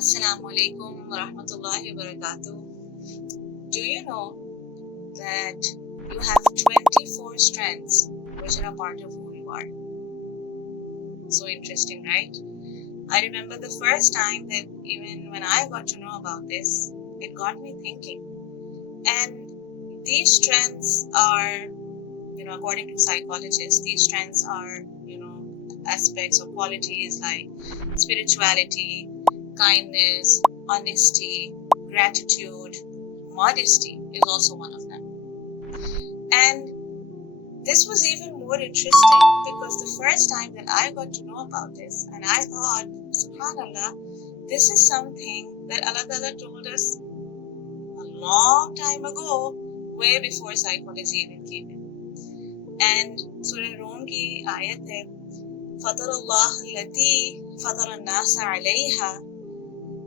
Assalamu alaikum wa rahmatullahi wa barakatuh. Do you know that you have 24 strengths which are a part of who you are? So interesting, right? I remember the first time that even when I got to know about this, it got me thinking. And these strengths are, according to psychologists, these strengths are, aspects or qualities like spirituality, kindness, honesty, gratitude, modesty is also one of them. And this was even more interesting because the first time that I got to know about this, and I thought, subhanallah, this is something that Allah Ta'ala told us a long time ago, way before psychology even came in. And Surah Rum ki ayat hai, فَطَرَ اللَّهُ الَّتِي فَطَرَ النَّاسَ عَلَيْهَا,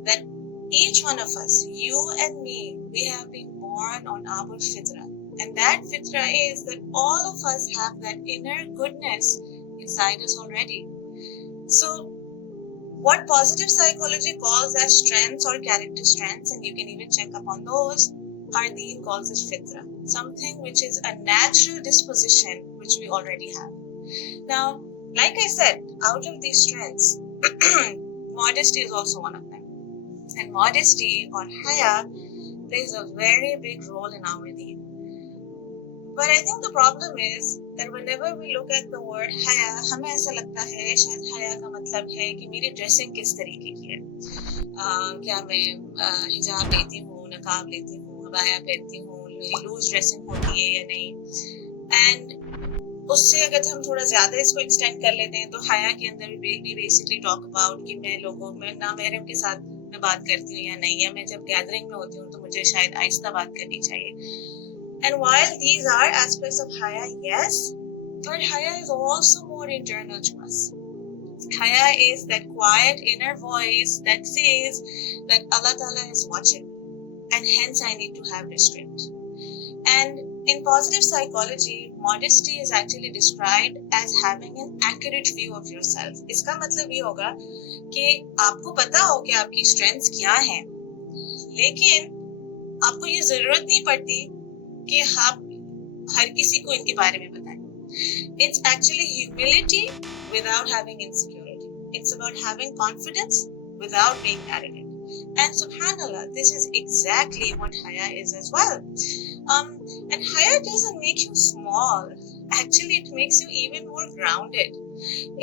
that each one of us, you and me, we have been born on our fitra. And that fitra is that all of us have that inner goodness inside us already. So what positive psychology calls as strengths or character strengths, and you can even check up on those, our deen calls as fitra, something which is a natural disposition which we already have. Now, like I said, out of these strengths, modesty is also one of them. And modesty or ḥayā plays a very big role in our deen. But I think the problem is that whenever we look at the word ḥayā, हमें ऐसा लगता है शायद ḥayā का मतलब है कि मेरी ड्रेसिंग किस तरीके की है, क्या मैं हिजाब लेती हूँ, नकाब लेती हूँ, अबाया पहनती हूँ, मेरी लूज ड्रेसिंग होती है या नहीं. एंड उससे अगर हम थोड़ा ज्यादा इसको एक्सटेंड कर लेते हैं तो ḥayā के अंदर भी बेसिकली टॉक अबाउट कि मैं लोगों में नामहरम के साथ मैं बात करती हूँ या नहीं, या मैं जब गैदरिंग में होती हूँ तो मुझे शायद आहिस्ता बात करनी चाहिए. And while these are aspects of ḥayā, yes, but ḥayā is also more internal to us. ḥayā is that quiet inner voice that says that Allah Ta'ala is watching and hence I need to have restraint. And in positive psychology, modesty is actually described as having an accurate view of yourself. इसका मतलब ये होगा कि आपको पता हो कि आपकी strengths क्या हैं, लेकिन आपको ये जरूरत नहीं पड़ती कि आप हर किसी को इनके बारे में बताएं. It's actually humility without having insecurity. It's about having confidence without being arrogant. And subhanallah, this is exactly what ḥayā is as well. And ḥayā doesn't make you small. Actually, it makes you even more grounded.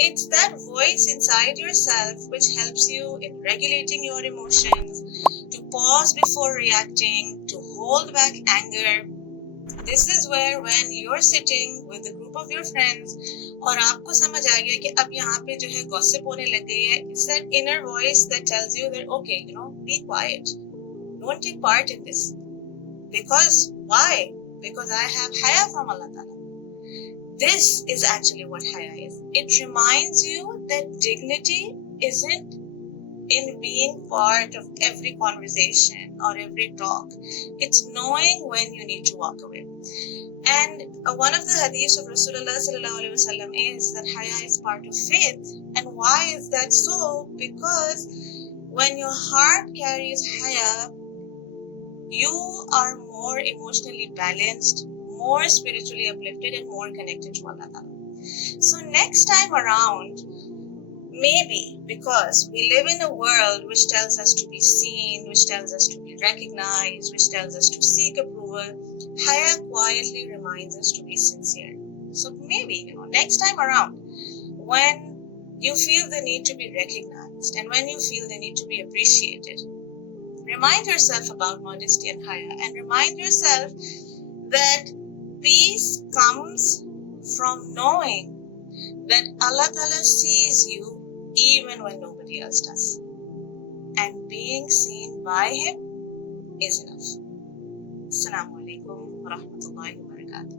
It's that voice inside yourself which helps you in regulating your emotions, to pause before reacting, to hold back anger. This is where when you're sitting with a group of your friends और आपको समझ आ गया कि अब यहाँ पे जो है gossip होने लग गई है, it's that inner voice that tells you that okay, be quiet, don't take part in this. Because why? Because I have ḥayā from Allah Ta'ala. This is actually what ḥayā is. It reminds you that dignity isn't in being part of every conversation or every talk. It's knowing when you need to walk away. And one of the hadiths of Rasulullah sallallahu alaihi wasallam is that ḥayā is part of faith. And why is that so? Because when your heart carries ḥayā, you are more emotionally balanced, more spiritually uplifted, and more connected to Allah Ta'ala. So next time around, maybe because we live in a world which tells us to be seen, which tells us to be recognized, which tells us to seek approval, ḥayā quietly reminds us to be sincere. So maybe, next time around, when you feel the need to be recognized and when you feel the need to be appreciated, remind yourself about modesty and ḥayā, and remind yourself that peace comes from knowing that Allah Ta'ala sees you even when nobody else does. And being seen by Him is enough. Assalamu alaikum wa rahmatullahi wa barakatuh.